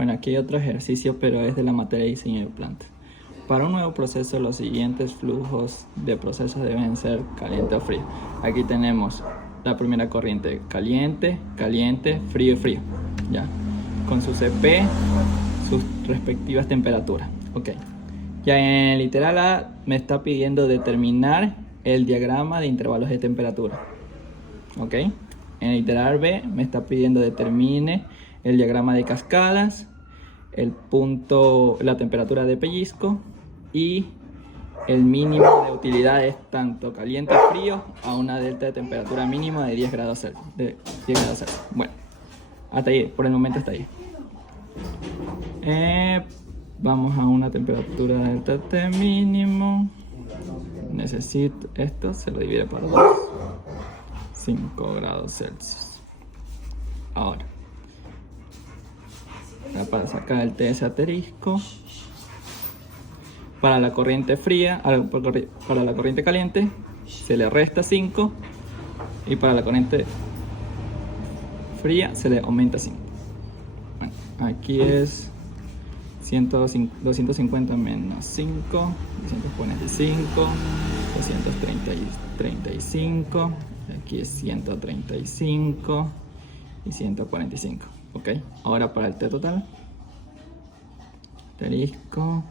Bueno, aquí hay otro ejercicio, pero es de la materia de diseño de plantas. Para un nuevo proceso, los siguientes flujos de procesos deben ser caliente o frío. Aquí tenemos la primera corriente, caliente, caliente, frío y frío. Ya, con su CP, sus respectivas temperaturas. Ok. Ya en el literal A me está pidiendo determinar el diagrama de intervalos de temperatura. Ok. En el literal B me está pidiendo determine el diagrama de cascadas, el punto, la temperatura de pellizco y el mínimo de utilidades tanto caliente y frío a una delta de temperatura mínima de 10 grados Celsius. Bueno, hasta ahí, por el momento está ahí. Vamos a una temperatura delta T mínimo. Necesito esto, se lo divide por 2. 5 grados Celsius. Ahora, para sacar el TS asterisco, para la corriente fría, para la corriente caliente, se le resta 5 y para la corriente fría se le aumenta 5. Bueno, aquí es 250 menos 5, 245, 235, aquí es 135 y 145. Ok, ahora para el T total, asterisco,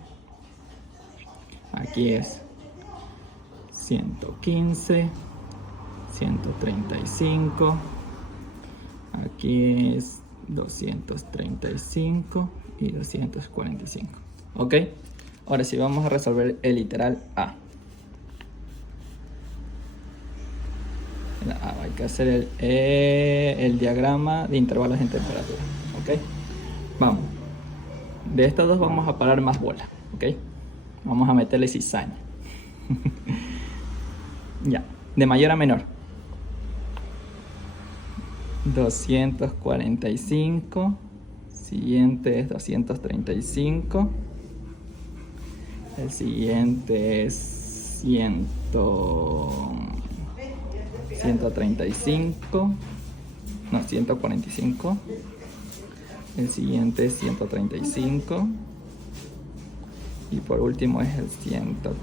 aquí es 115, 135, aquí es 235 y 245. Ok, ahora sí vamos a resolver el literal A. Hay que hacer el diagrama de intervalos en temperatura. Ok, vamos. De estas dos vamos a parar más bolas. Ok, vamos a meterle cizaña. Ya, de mayor a menor. 245. Siguiente es 235. El siguiente es 135. No, 145. El siguiente es 135. Y por último es el 115.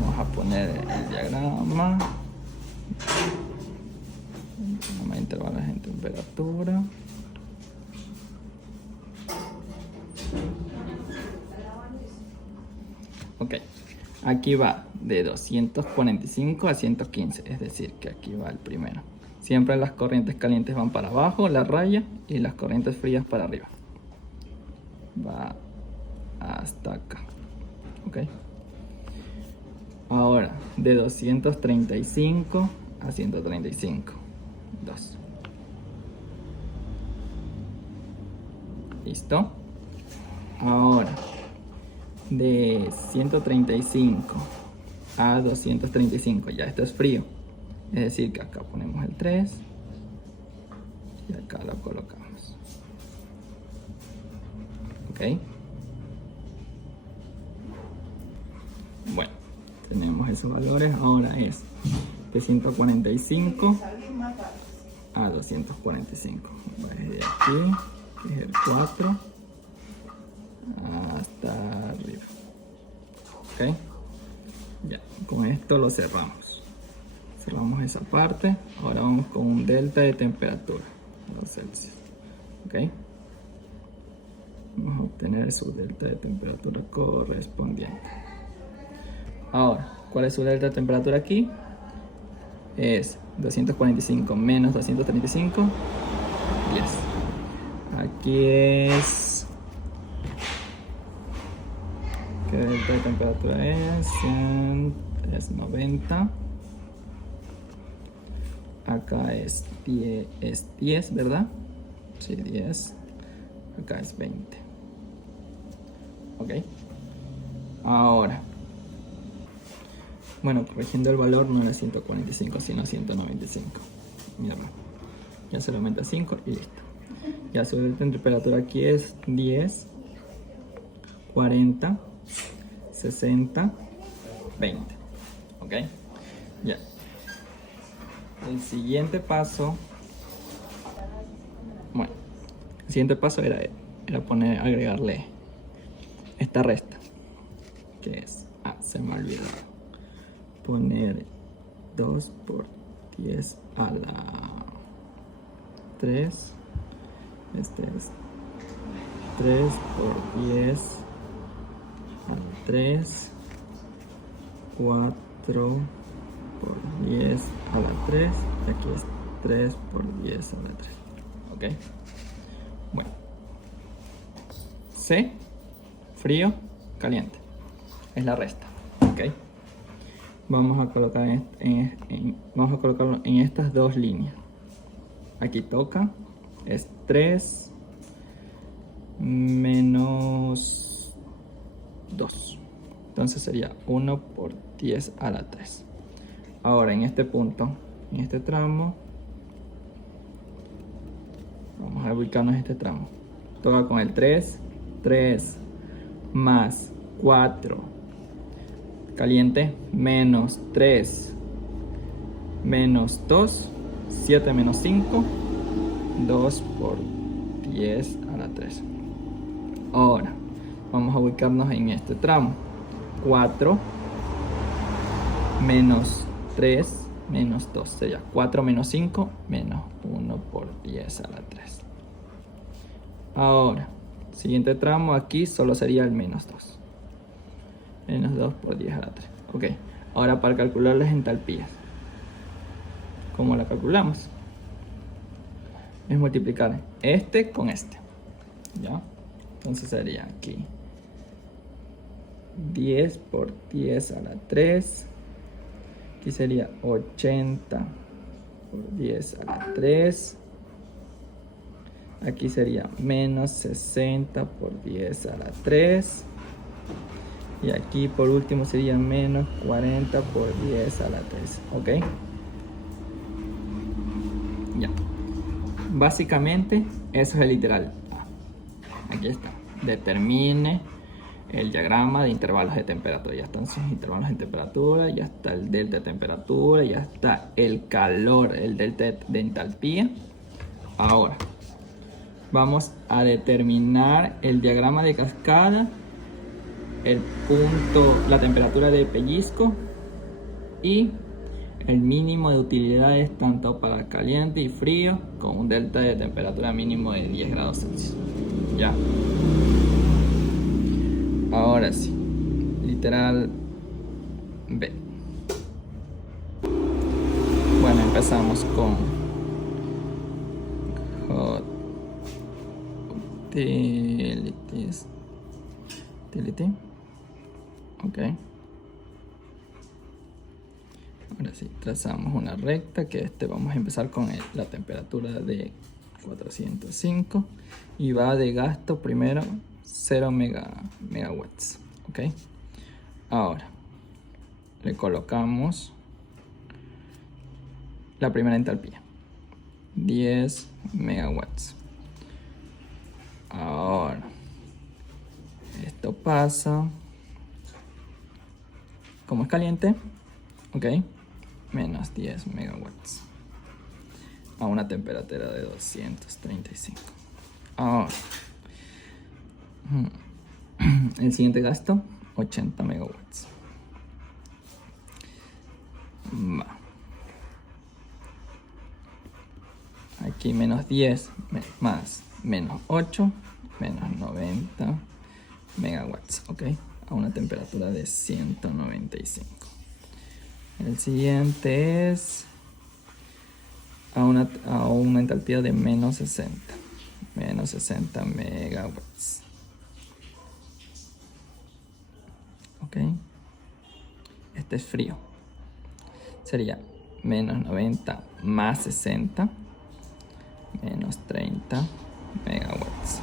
Vamos a poner el diagrama. Diagrama de intervalos en temperatura. Ok, aquí va de 245 a 115, es decir, que aquí va el primero. Siempre las corrientes calientes van para abajo, la raya, y las corrientes frías para arriba. Va hasta acá. Ok. Ahora, de 235 a 135. 2. ¿Listo? Ahora, de 135 a 235, ya esto es frío. Es decir, que acá ponemos el 3 y acá lo colocamos. Ok. Bueno, tenemos esos valores. Ahora es de 145 a 245. Desde aquí, que es el 4, hasta arriba. Ok. Ya, con esto lo cerramos. Cerramos esa parte. Ahora vamos con un delta de temperatura, los Celsius. Ok. Vamos a obtener su delta de temperatura correspondiente. Ahora, ¿cuál es su delta de temperatura aquí? Es 245 menos 235, 10. Aquí es... ¿qué delta de temperatura es? Es 90. Acá es 10, ¿verdad? Sí, 10. Acá es 20. Ok. Ahora, bueno, corrigiendo el valor no era 145, sino 195. Mira, ya se lo aumenta 5 y listo. Ya su delta de temperatura aquí es 10, 40, 60, 20. Ok. Ya. El siguiente paso, bueno, El siguiente paso era agregarle esta resta, que es, se me olvidó, poner 2 por 10 a la 3. Este es 3 por 10 a la 3, 4 por 10 a la 3, y aquí es 3 por 10 a la 3. ¿Ok? Bueno. C, frío, caliente. Es la resta. ¿Ok? Vamos a colocar vamos a colocarlo en estas dos líneas. Aquí toca, es 3 menos 2. Entonces sería 1 por 10 a la 3. Ahora en este punto, en este tramo, vamos a ubicarnos en este tramo. Toca con el 3, 3 más 4, caliente, menos 3, menos 2, 7 menos 5, 2 por 10 a la 3. Ahora, vamos a ubicarnos en este tramo. 4 menos 3 menos 2 sería 4 menos 5 menos 1 por 10 a la 3. Ahora, siguiente tramo, aquí solo sería el menos 2. Menos 2 por 10 a la 3. Ok, ahora para calcular las entalpías, ¿cómo la calculamos? Es multiplicar este con este, ¿ya? Entonces sería aquí 10 por 10 a la 3. Aquí sería 80 por 10 a la 3. Aquí sería menos 60 por 10 a la 3. Y aquí por último sería menos 40 por 10 a la 3. ¿Ok? Ya. Básicamente, eso es el literal A. Aquí está. Determine el diagrama de intervalos de temperatura. Ya están sus intervalos de temperatura, ya está el delta de temperatura, ya está el calor, el delta de entalpía. Ahora, vamos a determinar el diagrama de cascada, el punto, la temperatura de pellizco y el mínimo de utilidades tanto para caliente y frío con un delta de temperatura mínimo de 10 grados Celsius. Ya. Ahora sí, literal B. Bueno, empezamos con hot utilities. Utility. Ok. Ahora sí, trazamos una recta que vamos a empezar con la temperatura de 405 y va de gasto primero 0 megawatts. Ok. Ahora le colocamos la primera entalpía, 10 megawatts. Ahora esto pasa, como es caliente, ok, menos 10 megawatts a una temperatura de 235. Ahora el siguiente gasto, 80 megawatts. Va. Aquí menos 10 más menos 8, menos 90 megawatts, ok, a una temperatura de 195. El siguiente es a una entalpía de menos 60 megawatts, ok. Este es frío, sería menos 90 más 60, menos 30 megawatts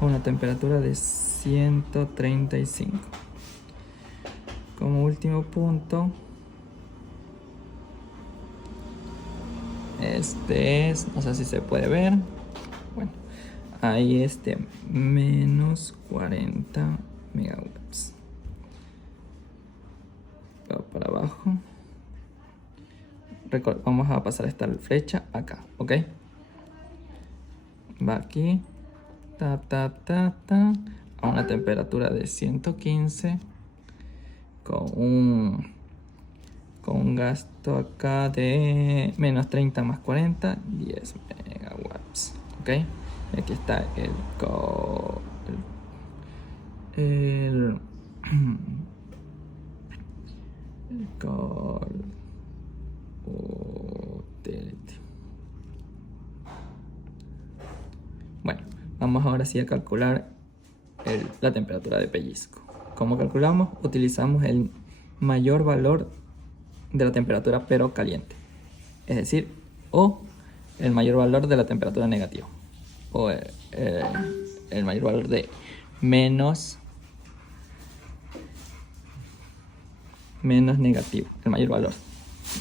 a una temperatura de 135. Como último punto, este es, no sé si se puede ver, bueno, ahí menos 40 megawatts. Va para abajo. Vamos a pasar esta flecha acá, ok. va aquí, a una temperatura de 115 con un gasto acá de menos 30 más 40, 10 megawatts. Ok, y aquí está el call utility. Bueno, vamos ahora sí a calcular la temperatura de pellizco. ¿Cómo calculamos? Utilizamos el mayor valor de la temperatura pero caliente, es decir, o el mayor valor de la temperatura negativa, o el mayor valor de menos negativo, el mayor valor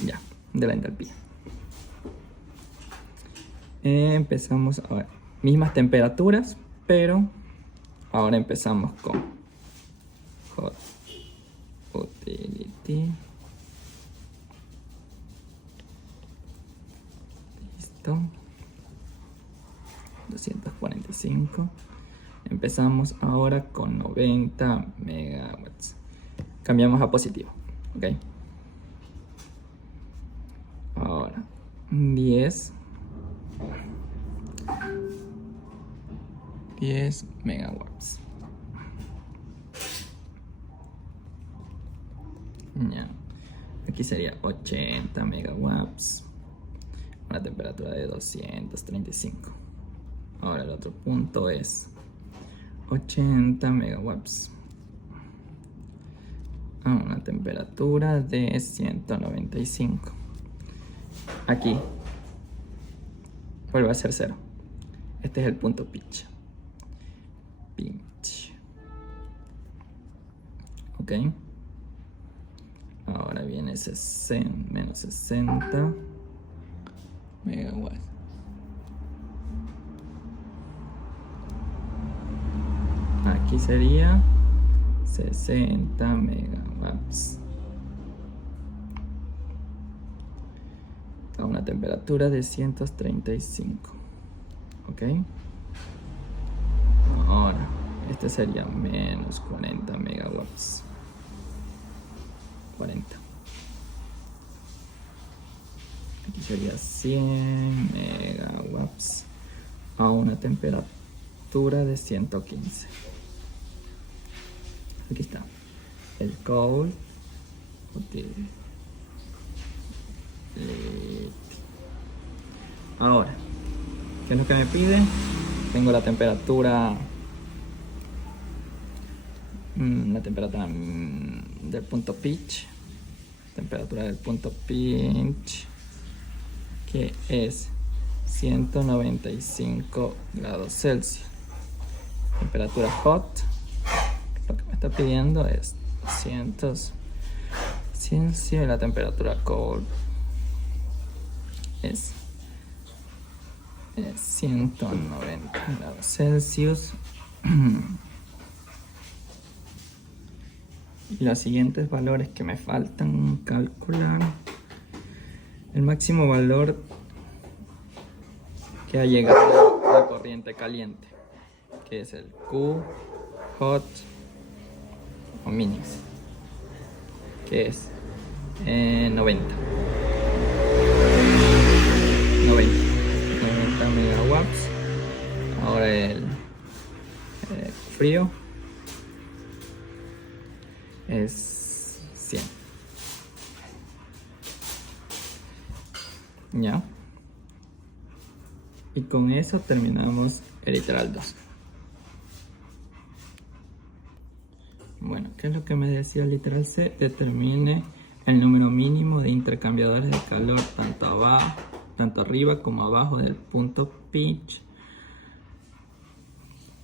ya de la entalpía. Empezamos a ver mismas temperaturas, pero ahora empezamos con hot utility. Listo. 245. Empezamos ahora con 90 megawatts. Cambiamos a positivo. Ok. Ahora 10 megawatts. Ya. Aquí sería 80 megawatts. Una temperatura de 235. Ahora el otro punto es 80 megawatts a una temperatura de 195. Aquí vuelve a ser 0. Este es el punto pitch. Ok. Ahora viene menos 60 megawatts. Aquí sería 60 megawatts a una temperatura de 135. Ok. Ahora este sería menos 40 megawatts. 40. Aquí sería 100 megawatts a una temperatura de 115. Aquí está el call utility. Ahora, ¿qué es lo que me pide? Tengo la temperatura del punto pitch, temperatura del punto pitch, que es 195 grados Celsius. Temperatura hot, lo que me está pidiendo es 200 Celsius, y la temperatura cold es 190 grados Celsius. Y los siguientes valores que me faltan calcular: el máximo valor que ha llegado a la corriente caliente, que es el Q hot o minix, que es 90 megawatts. Ahora el frío es 100. Ya. Y con eso terminamos el literal 2. Bueno, ¿qué es lo que me decía el literal C? Determine el número mínimo de intercambiadores de calor tanto arriba como abajo del punto pitch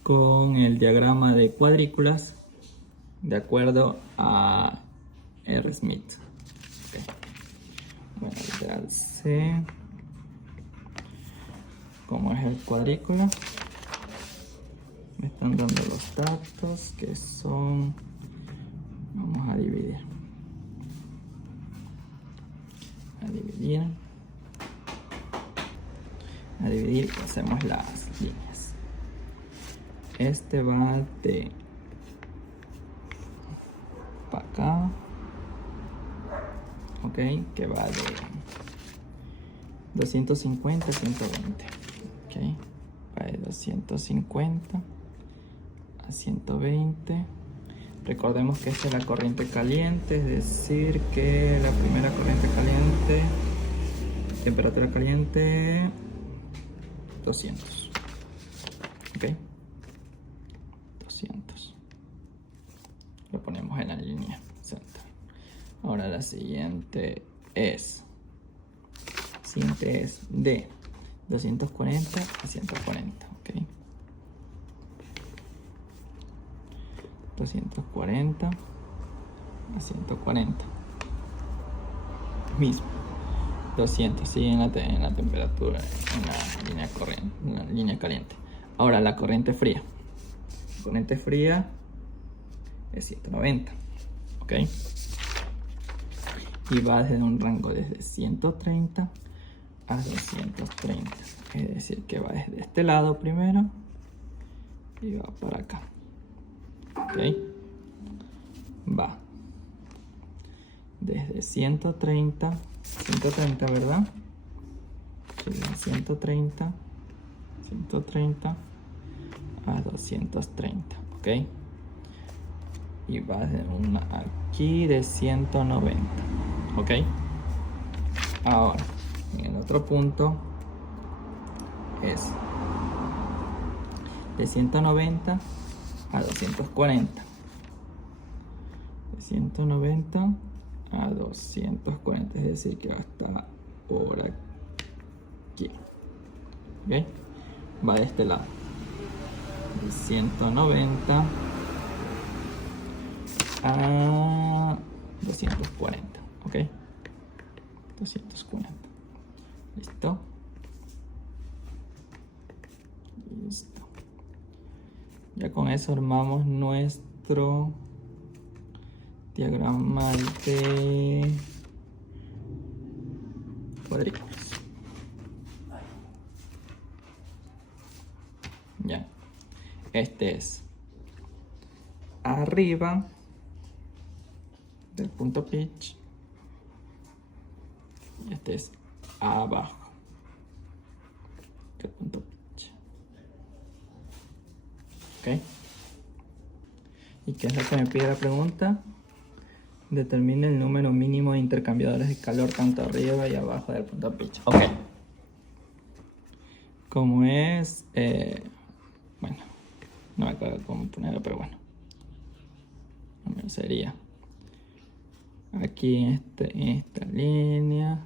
con el diagrama de cuadrículas de acuerdo a R. Smith. Okay. Bueno, literal C, como es el cuadrículo, me están dando los datos que son, vamos a dividir y hacemos las líneas. Este va de para acá, ok, que va de 250 a 120, ok, va de 250 a 120. Recordemos que esta es la corriente caliente, es decir que la primera corriente caliente, temperatura caliente 200, ok, 200, lo ponemos en la línea central. Ahora la siguiente es de 240 a 140, ok, 240 a 140, mismo, 200, sigue en la temperatura, en la línea corriente, en la línea caliente. Ahora la corriente fría es 190, ok, y va desde un rango desde 130 a 230, es decir que va desde este lado primero y va para acá, ok, va desde 130, ¿verdad? 130 a 230, ok, y va desde una aquí de 190, ok. Ahora en el otro punto es de 190 a 240, de 190 a 240, es decir que va a estar por aquí, ok, va de este lado, de 190 a 240, ok, 240, listo, listo. Ya con eso armamos nuestro diagrama de cuadrículas. Ya, este es arriba del punto pitch y este es abajo del punto pitch, ok. ¿Y qué es lo que me pide la pregunta? Determine el número mínimo de intercambiadores de calor tanto arriba y abajo del punto pitch. Ok. Como es, bueno, no me acuerdo cómo ponerlo, pero bueno. Sería aquí en esta línea,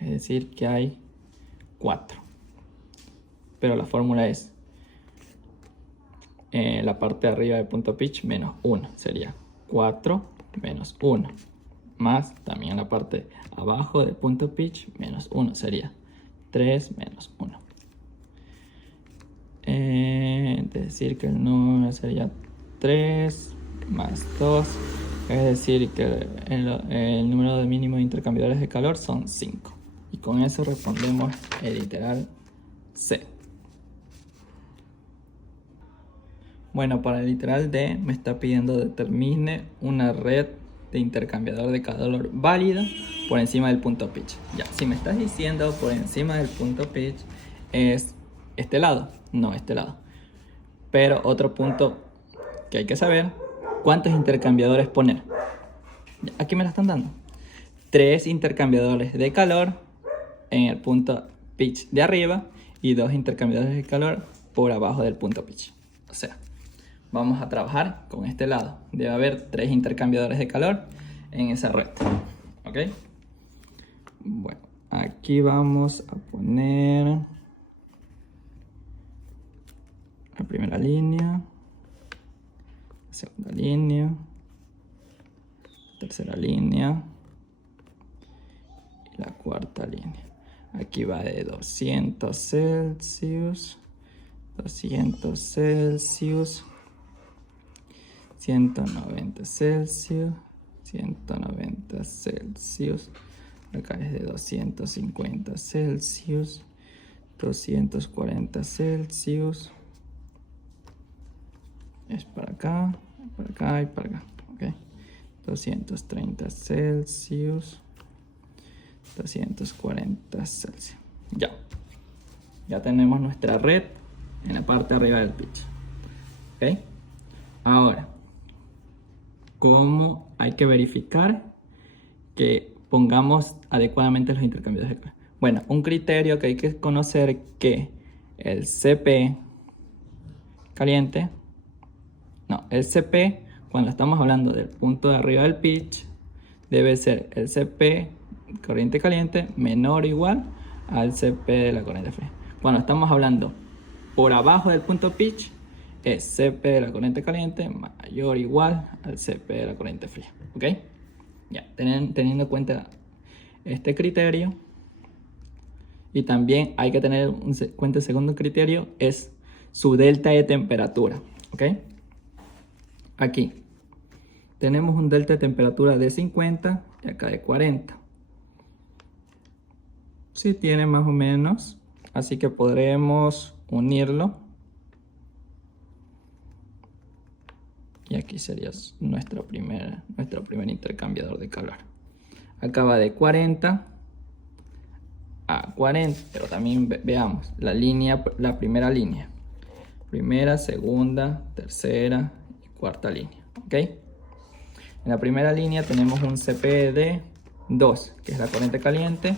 es decir que hay 4. Pero la fórmula es la parte de arriba del punto pitch menos 1. Sería 4 menos 1. Más también la parte abajo del punto pitch menos 1. Sería 3 menos 1. Es decir que el número sería 3 más 2. Es decir que el número de mínimo de intercambiadores de calor son 5. Y con eso respondemos el literal C. Bueno, para el literal D me está pidiendo determine una red de intercambiador de calor válida por encima del punto pitch. Ya, si me estás diciendo por encima del punto pitch es este lado, no este lado. Pero otro punto que hay que saber, ¿cuántos intercambiadores poner? Ya, aquí me la están dando. 3 intercambiadores de calor en el punto pitch de arriba y 2 intercambiadores de calor por abajo del punto pitch. O sea, vamos a trabajar con este lado. Debe haber 3 intercambiadores de calor en esa red. ¿Ok? Bueno, aquí vamos a poner la primera línea, la segunda línea, la tercera línea y la cuarta línea. Aquí va de 200 Celsius, 200 Celsius, 190 Celsius, 190 Celsius. Acá es de 250 Celsius, 240 Celsius. Es para acá y para acá. ¿Ok? 230 Celsius. 240 Celsius. Ya tenemos nuestra red en la parte de arriba del pitch. ¿Ok? Ahora, ¿cómo hay que verificar que pongamos adecuadamente los intercambiadores de calor? Bueno, un criterio que hay que conocer que el CP caliente, el CP, cuando estamos hablando del punto de arriba del pitch, debe ser el CP corriente caliente menor o igual al CP de la corriente fría. Cuando estamos hablando por abajo del punto pitch, es CP de la corriente caliente mayor o igual al CP de la corriente fría. ¿Ok? Ya, teniendo en cuenta este criterio, y también hay que tener en cuenta el segundo criterio, es su delta de temperatura. ¿Ok? Aquí tenemos un delta de temperatura de 50 y acá de 40. Sí tiene más o menos, así que podremos unirlo. Y aquí sería nuestro primer intercambiador de calor. Acá va de 40 a 40, pero también veamos la primera línea. Primera, segunda, tercera y cuarta línea. ¿Ok? En la primera línea tenemos un CP de 2, que es la corriente caliente.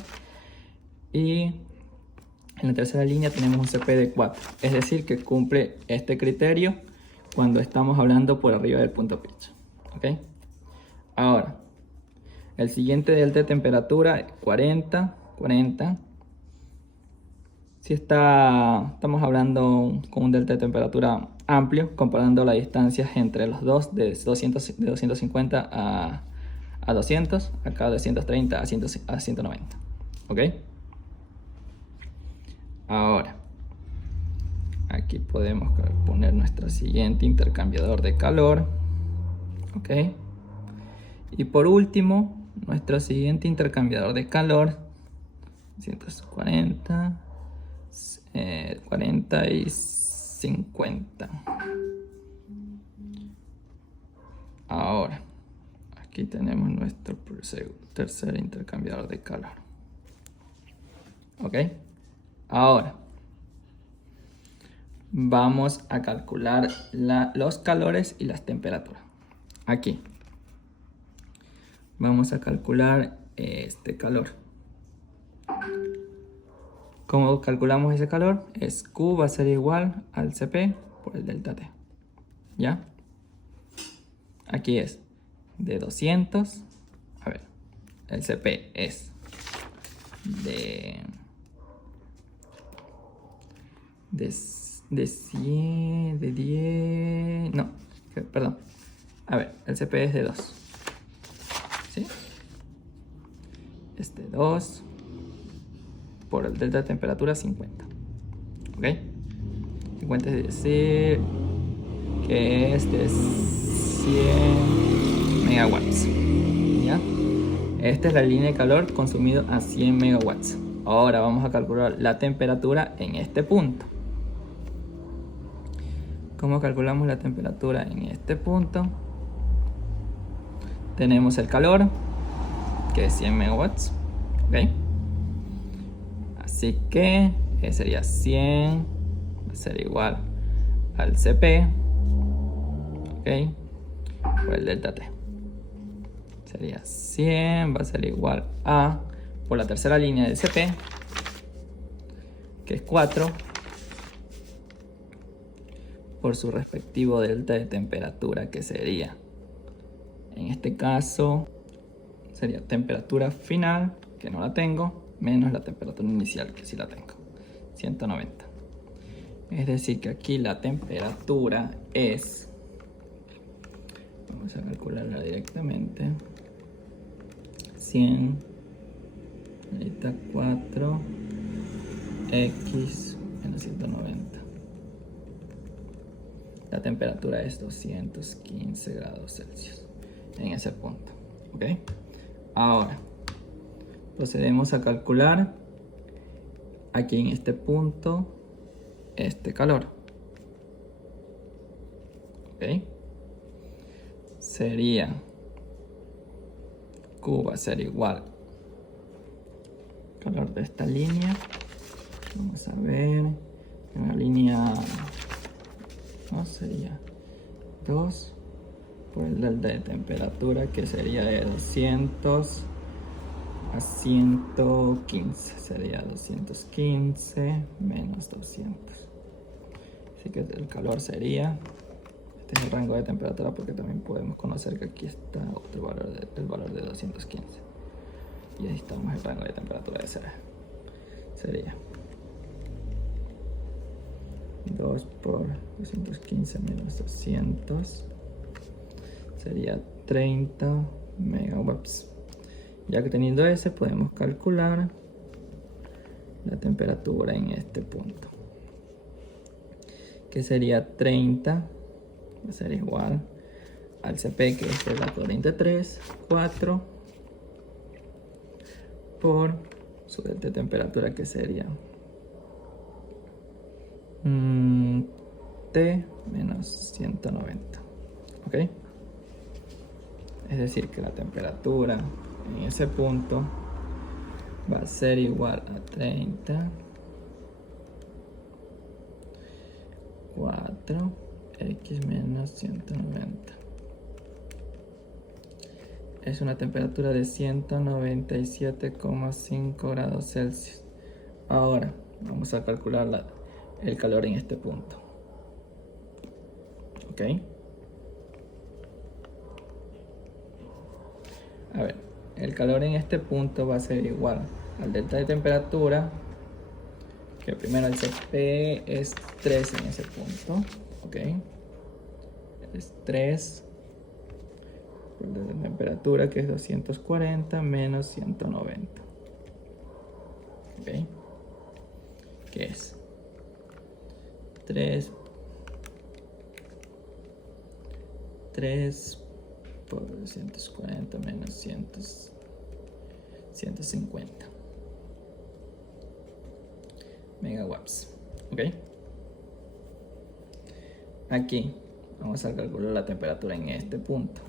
Y en la tercera línea tenemos un CP de 4. Es decir, que cumple este criterio cuando estamos hablando por arriba del punto pitch. ¿Ok? Ahora, el siguiente delta de temperatura, 40. Si estamos hablando con un delta de temperatura amplio, comparando las distancias entre los dos de 250 a 200, acá de 130 a 190. ¿Ok? Ahora, aquí podemos poner nuestro siguiente intercambiador de calor. ¿Ok? Y por último, nuestro siguiente intercambiador de calor, 140, 40 y 50. Ahora, aquí tenemos nuestro tercer intercambiador de calor. ¿Ok? Ahora, vamos a calcular los calores y las temperaturas. Aquí vamos a calcular este calor. ¿Cómo calculamos ese calor? Es Q va a ser igual al CP por el delta T. ¿Ya? Aquí es de 200. A ver, el CP es de 100, de 10... No, perdón. A ver, el CP es de 2. ¿Sí? Es de 2 por el delta de temperatura 50. ¿Ok? 50 es decir que es de 100 megawatts. ¿Ya? Esta es la línea de calor consumido a 100 megawatts. Ahora vamos a calcular la temperatura en este punto. ¿Cómo calculamos la temperatura en este punto? Tenemos el calor, que es 100 megawatts. ¿Ok? Así que sería 100, va a ser igual al CP, ¿ok? Por el delta T. Sería 100, va a ser igual a, por la tercera línea del CP, que es 4, por su respectivo delta de temperatura, que sería, en este caso, sería temperatura final, que no la tengo, menos la temperatura inicial, que sí la tengo, 190. Es decir que aquí la temperatura es, vamos a calcularla directamente, 100, ahorita 4, x menos 190. La temperatura es 215 grados Celsius en ese punto. ¿Ok? Ahora procedemos a calcular aquí en este punto este calor. ¿Ok? Sería Q va a ser igual calor de esta línea. Vamos a ver, en la línea, no, sería 2 por el delta de temperatura, que sería de 200 a 115, sería 215 menos 200. Así que el calor sería, este es el rango de temperatura, porque también podemos conocer que aquí está otro valor, el valor de 215. Y ahí estamos el rango de temperatura de sería 2 por 215 menos 200 sería 30 megawatts. Ya que teniendo ese, podemos calcular la temperatura en este punto, que sería 30, va a ser igual al CP, que es la corriente 3, 4 por su delta de temperatura, que sería T menos 190. ¿Ok? Es decir, que la temperatura en ese punto va a ser igual a 30 4 x menos 190. Es una temperatura de 197,5 grados Celsius. Ahora vamos a calcular el calor en este punto. ¿Ok? A ver, el calor en este punto va a ser igual al delta de temperatura, que primero el CP es 3 en ese punto. ¿Ok? Es 3 por la temperatura, que es 240 menos 190. ¿Ok? ¿Qué es? 3 por 240 menos 150 megawatts. ¿Ok? Aquí vamos a calcular la temperatura en este punto.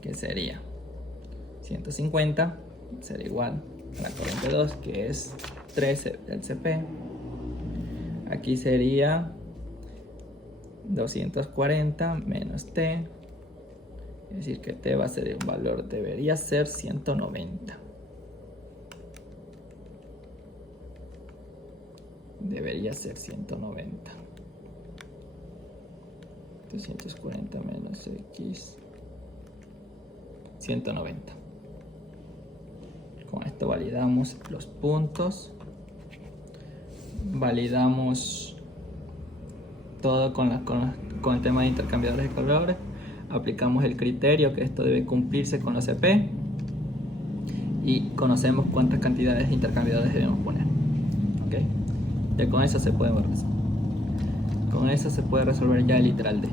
Que sería 150, será igual a la corriente 2, que es 13 del CP. Aquí sería 240 menos T, es decir que T va a ser un valor, debería ser 190. Debería ser 190. 240 menos X, 190. Con esto validamos los puntos. Validamos todo con el tema de intercambiadores de calores. Aplicamos el criterio que esto debe cumplirse con los CP. Y conocemos cuántas cantidades de intercambiadores debemos poner. ¿Ok? Ya con eso se puede resolver ya el literal D.